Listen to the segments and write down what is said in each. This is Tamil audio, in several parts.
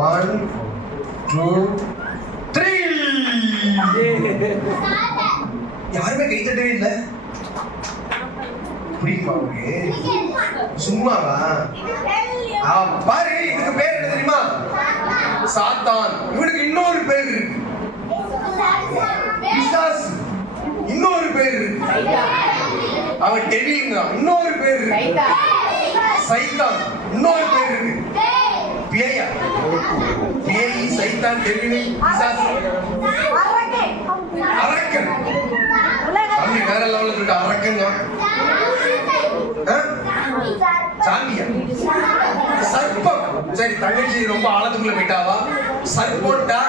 1 2 3. யாருமே கை தட்டவே இல்ல. புரியுமா உங்களுக்கு? சும்மாவா? பாரு, இதுக்கு பேர் என்ன தெரியுமா? சாத்தான். இவனுக்கு இன்னொரு பேர் இருக்கு, பிசாசு. இன்னொரு பேர் இருக்கு, அவன் டெவில்ங்க. இன்னொரு பேர் இருக்கு, சைத்தான். இன்னொரு பேர் இருக்கு, பேயா. பேய், சைத்தான், டெவில், பிசாசு, அரக்கன். அப்படி வேற லெவல்ல சொல்லிட்டு அரக்கங்க. சாமியா, சர்ப்பம். சரி, தங்கச்சி ரொம்ப ஆழத்துக்குள்ள போயிட்டாவா? சர்ப்போட்டா.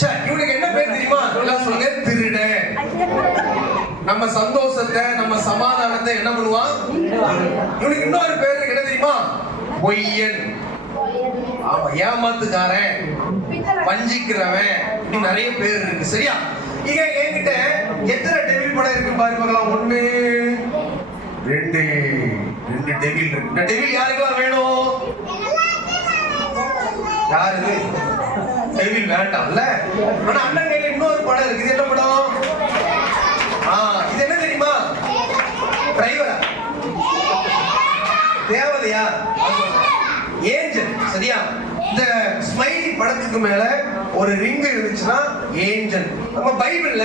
சரி, இவனுக்கு என்ன பேர் தெரியுமா? சொல்லுங்க, திருடன். நம்ம சந்தோஷத்தை, நம்ம சமாதானத்தை என்ன பண்ணுவான்? இவனுக்கு இன்னொரு பேர் என்ன தெரியுமா? பொய்யன். ஆமா, ஏமாத்துக்காரன், வஞ்சிக்கிறவன். இப்படி நிறைய பேர் இருக்கு. சரியா? இங்க என்கிட்ட எத்தனை டெவில் படம் இருக்கு பாருங்களா? 1 2 டெவில் இருக்கு. இந்த டெவில் யாருக்கெல்லாம் வேணும்? யாருக்கு டெவில் வேண்டாம்ல? ஆனா அண்ணன் கையில இன்னொரு படம் இருக்கு. இது என்ன படம்? இது என்ன தெரியுமா? டிரைவரா? தேவதையா? ஏஞ்சல். சரியா? இந்த ஸ்மைலி படத்துக்கு மேல ஒரு ரிங் இருந்துச்சுன்னா ஏஞ்சல். நம்ம பைபிள்ல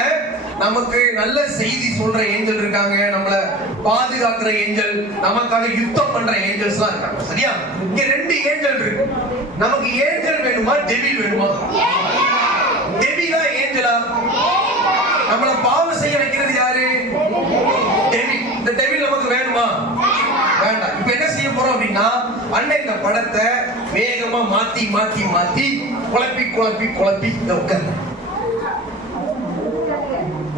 நமக்கு நல்ல செய்தி சொல்ற ஏஞ்சல் இருக்காங்க, நம்மள பாதுகாக்கிற ஏஞ்சல், நமக்காக யுத்தம் பண்ற ஏஞ்சல்ஸ் எல்லாம் இருக்காங்க. சரியா? இங்க 2 ஏஞ்சல் இருக்கு. நமக்கு ஏஞ்சல் வேணுமா, டெவில் வேணுமா? டெவிலா ஏஞ்சலா? நம்மள பாவம் செய்ய வைக்கிறது யாரு? டெவில். இந்த டெவில் நமக்கு வேணுமா? வேண்டாம். இப்ப என்ன செய்ய போறோம் அப்படின்னா, அண்ணன் இந்த படத்தை வேகமா மாத்தி மாத்தி மாத்தி குழப்பி குழப்பி குழப்பி உட்கார்ந்து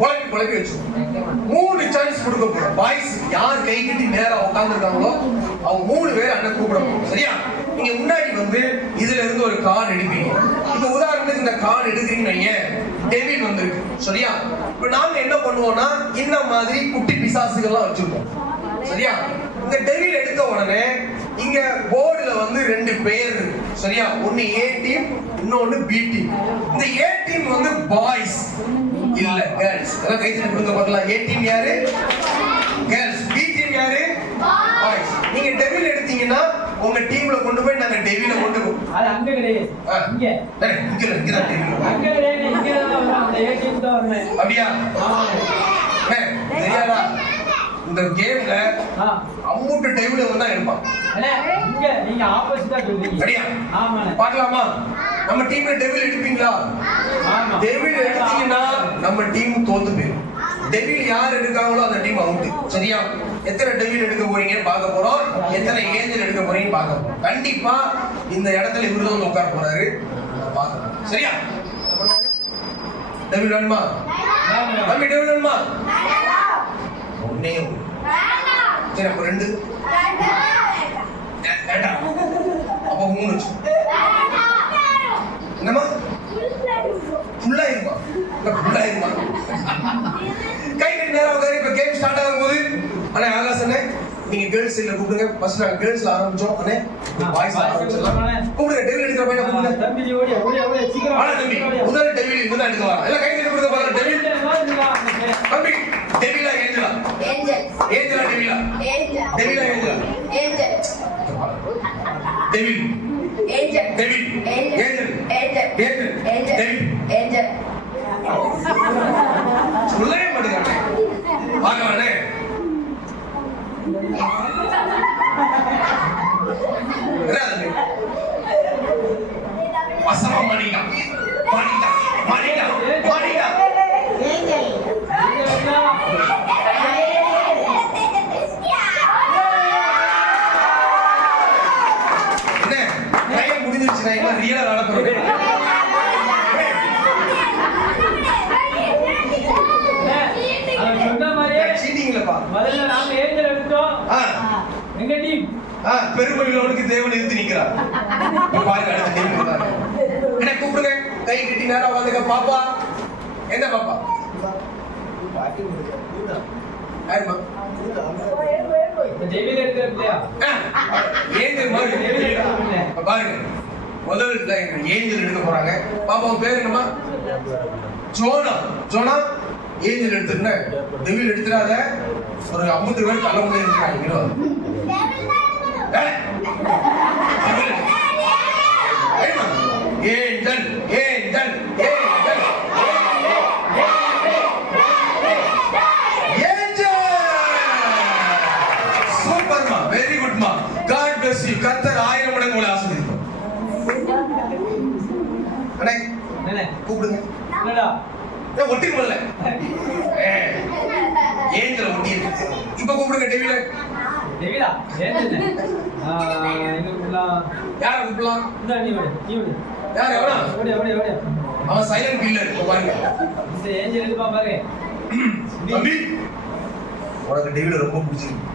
குழப்பி குழப்பி வச்சு 3 சான்ஸ் கொடுக்க போறோம். பாய்ஸ் யார் கை கட்டி நேரா உட்கார்ந்து இருக்காங்களோ அவங்க 3 பேர் அண்ணன் கூப்பிட போறோம். சரியா? நீங்க முன்னாடி வந்து இதுல இருந்து ஒரு கார்டு எடுப்பீங்க. இப்ப உதாரணத்துக்கு இந்த கார்டு எடுக்கிறீங்க, டெவில் வந்திருக்கு. சரியா? இப்ப நாங்க என்ன பண்ணுவோம்னா, இந்த மாதிரி குட்டி பிசாசுகள்லாம் வச்சிருக்கோம். சரியா? இந்த டெவில் எடுத்த உடனே இங்க போர்டுல வந்து 2 பேர் இருக்கு. சரியா? ஒன்னு ஏ டீம், இன்னொன்னு பி டீம். இந்த ஏ டீம் வந்து பாய்ஸ் இல்ல கேர்ள்ஸ். எல்லாம் கை தட்டி கொடுங்க பார்க்கலாம். ஏ டீம் யாரு? கேர்ள்ஸ். பி டீம் யாரு? பாய்ஸ். நீங்க டெவில் எடுத்தீங்கன்னா உங்க டீம்ல கொண்டு போய் நாங்க டெவில கொண்டு போவோம். அது அங்க கிடையாது, இங்க இங்க தான் டெவில். அங்க கிடையாது, இங்க தான் வரும். அந்த ஏ டீம் தான் வரணும். அப்படியா? தெரியாதா? இந்த கேம்ல அம்மூட்டு டெவில வந்து தான் இருப்பான். அண்ணே, இங்க நீங்க ஆப்போசிட்டா சொல்றீங்க. அப்படியா? ஆமா. பார்க்கலாமா? நம்ம டீம்ல டெவில் எடுப்பீங்களா? ஆமா. டெவில் எடுத்தீங்கன்னா நம்ம டீம் தோத்து போயிடும். டெவில் யார் எடுக்காங்களோ அந்த டீம் அவுட். சரியா? எத்தனை டெவில் எடுக்க போறீங்கன்னு பார்க்க போறோம், எத்தனை ஏஞ்சல் எடுக்க போறீங்கன்னு பார்க்க போறோம். கண்டிப்பா இந்த இடத்துல இவரு தான் உட்கார போறாரு. பார்க்கணும். சரியா? டெவில் வேணுமா? தம்பி டெவில் வேணுமா? ஒண்ணே ஒண்ணு. சரி, அப்ப 2 வேண்டாம். அப்ப 3 வச்சு என்னமா? ஃபுல்லா இருமா? ஃபுல்லா இருமா? கை கட்டி நேரம் உட்காரு. இப்ப கேம் ஸ்டார்ட் ஆகும் போது அண்ணே ஆகாசண்ணே நீங்க கேர்ள்ஸ் சைடுல கூப்பிடுங்க. ஃபர்ஸ்ட் நாங்க கேர்ள்ஸ்ல ஆரம்பிச்சோம். அண்ணே பாய்ஸ்ல ஆரம்பிச்சலாம். கூப்பிடுங்க. டெவில் எடுக்கிற பையனை கூப்பிடுங்க. தம்பி ஓடி ஓடி ஓடி சீக்கிரம் ஆனா தம்பி முதல்ல டெவில் இங்க தான் எடுக்க வர. எல்லாம் கை கட்டி கொடுங்க பாருங்க. டெவில் தம்பி டெவிலா ஏஞ்சலா? ஏஞ்சல். ஏஞ்சலா டெவிலா? ஏஞ்சல். டெவிலா ஏஞ்சலா? Angel. Devil. Angel. Devil. Angel. Angel. Angel. Angel. Angel. Devil. Angel. சொல்லவே மாட்டேங்கிறானே. பார்க்கலானே. அசமா மாடிடா. மாடிடா. மாடிடா. மாடிடா. ஏஞ்சல். என்ன டைம் முடிஞ்சிருச்சு. நான் இன்னும் ரியலா விளையாட போறேன். சொன்ன மாதிரியே சீட்டிங்லப்பா. முதல்ல நாம ஏஞ்சல் எடுத்தோம். எங்க டீம் பெருமையுள்ளவனுக்கு தேவன் இருந்து நிக்கிறார். பாருங்க அடுத்த டீம் இருந்தாங்க. என்ன கூப்பிடுங்க. கை கட்டி நேரா வந்துங்க. பாப்பா எந்த பாப்பா? யாருமா? டெவில் எடுக்கிறதுலையா? ஏஞ்சல் மாதிரி பாருங்க. முதல் ஏஞ்சல் எடுக்க போறாங்க. பாப்பா உன் பேர் என்னமா? ஜோனா. ஜோனா ஏஞ்சல் எடுத்துருந்த டெவில் எடுத்துறாத. ஒரு 50 பேர் கள்ள முன்னே இருக்கிறாங்க. Angel angel angel angel. சூப்பர்மா, வெரி குட்மா. God bless you. கர்த்தர் 1000 மடங்கு உங்களை ஆசீர்வதிப்பார். அண்ணே என்ன கூப்பிடுங்க. என்னடா ஒட்டி முதல்ல ஏஞ்சல் ஒட்டி இருக்கு. இப்ப கூப்பிடுங்க டெவில. டேவிடா ஏஞ்சல் எங்கலாம் யார கூப்பிடலாம்? இந்த நீ விடு யார் எவனா? ஓடி அவன் சைலண்ட் கில்லர். இப்ப பாருங்க இந்த ஏஞ்சல் எது பாப்பாரு தம்பி, உனக்கு டெவில ரொம்ப பிடிச்சிருக்கு.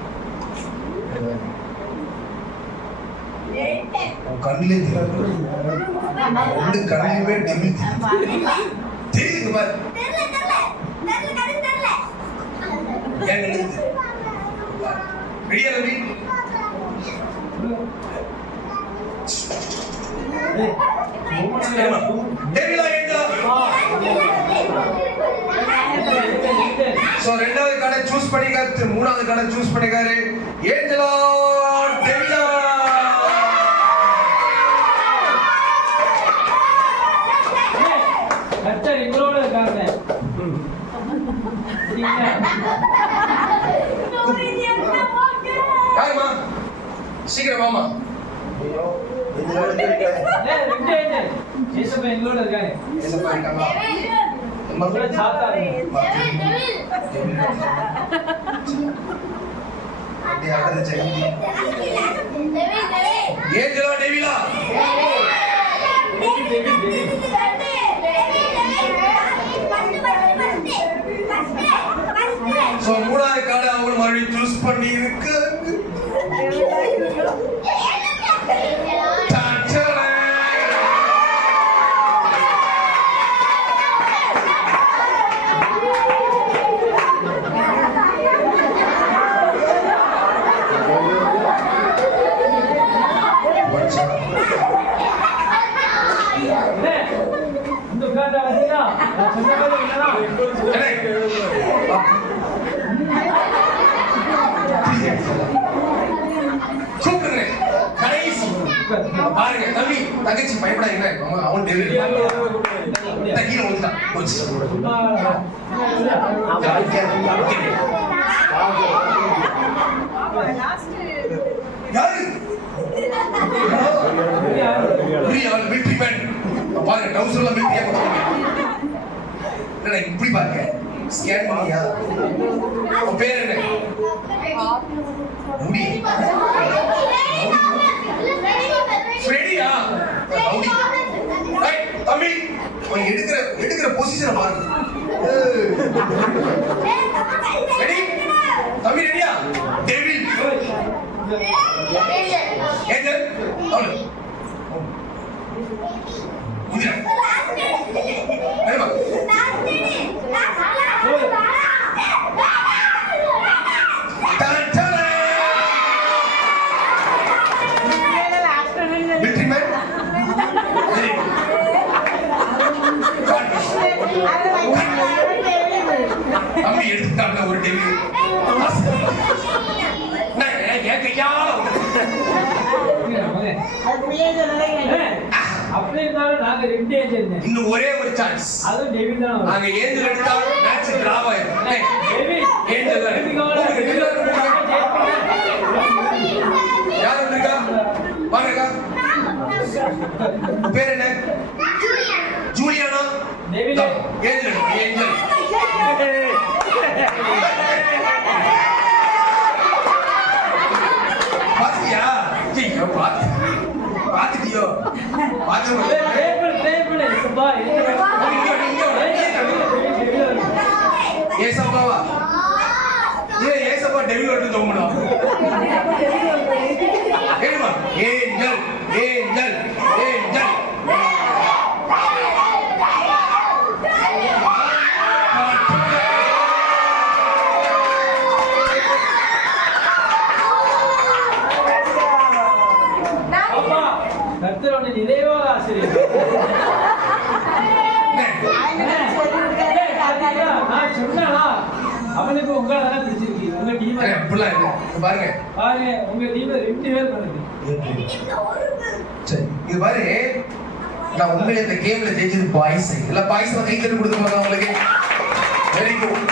உன் கண்ணிலே தெரியும். ரெண்டு கண்ணிலுமே டெவில் தெரியுது பாரு. ஏன் கண்ணுக்கு ரெடியா தம்பி? டெவிலா ஏஞ்சலா? சோ ரெண்டாவது கார்டை சூஸ் பண்ணிக்காரு, மூணாவது கார்டை சூஸ் பண்ணிக்காரு. ஏஞ்சலா டெவிலா? கர்த்தர் எங்களோட இருக்காங்க. யாருமா? சீக்கிரம் வாமா. ரெண்டு ஏஞ்சல் ஏசப்பா எங்களோட இருக்காங்க. ஏசப்பா இருக்காங்களா? உங்களோட சாத்தா ஏஞ்சலா டெவிலா? சோ மூணாவது கார்டை அவங்க மறுபடியும் சூஸ் பண்ணி இருக்கு. இந்த உட்கார்ந்தா வந்தீங்களா? நான் சொன்ன மாதிரி என்னன்னா கூப்பிடுங்க. கடைசி பாருங்க தம்பி, தங்கச்சி பயப்படாதீங்க. அவன் டெவில் கீழே வந்துட்டான். யாரு மிலிட்டரி மேன் பாருங்க. டவுசர்ல மிலிட்டரியா என்ன இப்படி பாருங்க. ஸ்கேன் பண்ணியா? உன் பேர் என்ன? முடி ஃப்ரெடியா? ரவுடி. டேய் தம்பி, அவன் எடுக்கிற பொசிஷனை பாருங்க. ரெடி தம்பி? ரெடியா? டெவில் ஏஞ்சல் அவளு முதிரா என்னமா? மிலிட்டரி மேன் தம்பி எடுத்துட்டாங்க ஒரு டெவில். என் கையால அப்படி இருந்தாலும் நாங்க ரெண்டு ஏஞ்சல். இன்னும் ஒரே ஒரு சான்ஸ். அதுவும் டேவிட் தான். நாங்க ஏஞ்சல் எடுத்தா மேட்ச் டிராவ் ஆயிடும். டேவிட் ஏஞ்சல் யார் வந்திருக்கா? பாருங்க. பேர் என்ன? ஜூலியானா? டேவிட் ஏஞ்சல் ஏஞ்சல் பாத்தியா? ஐயோ பாத்துட்டியோ? பாத்து டேபிள் சுபா ஏசப்பாவா? ஏசப்பா டெவில் எடுத்து தோம்பணும். ஏமா ஏஞ்சல் ஏஞ்சல் ஏஞ்சல் கர்த்தர் உன்னை நிறைவாக தெரியும். நான் சொன்னா அவனுக்கு உங்களை தான் பிடிச்சிருக்கு. உங்க டீம் அப்படிலாம் இல்லை. இங்க பாருங்க பாருங்க, உங்க டீம்ல 2 பேர் பண்ணுது. சரி இது பாரு, நான் உண்மையிலே இந்த கேம்ல ஜெயிச்சது பாய்ஸ். இல்ல பாய்ஸ் கை தட்டி கொடுத்து பாருங்க உங்களுக்கு. Very good.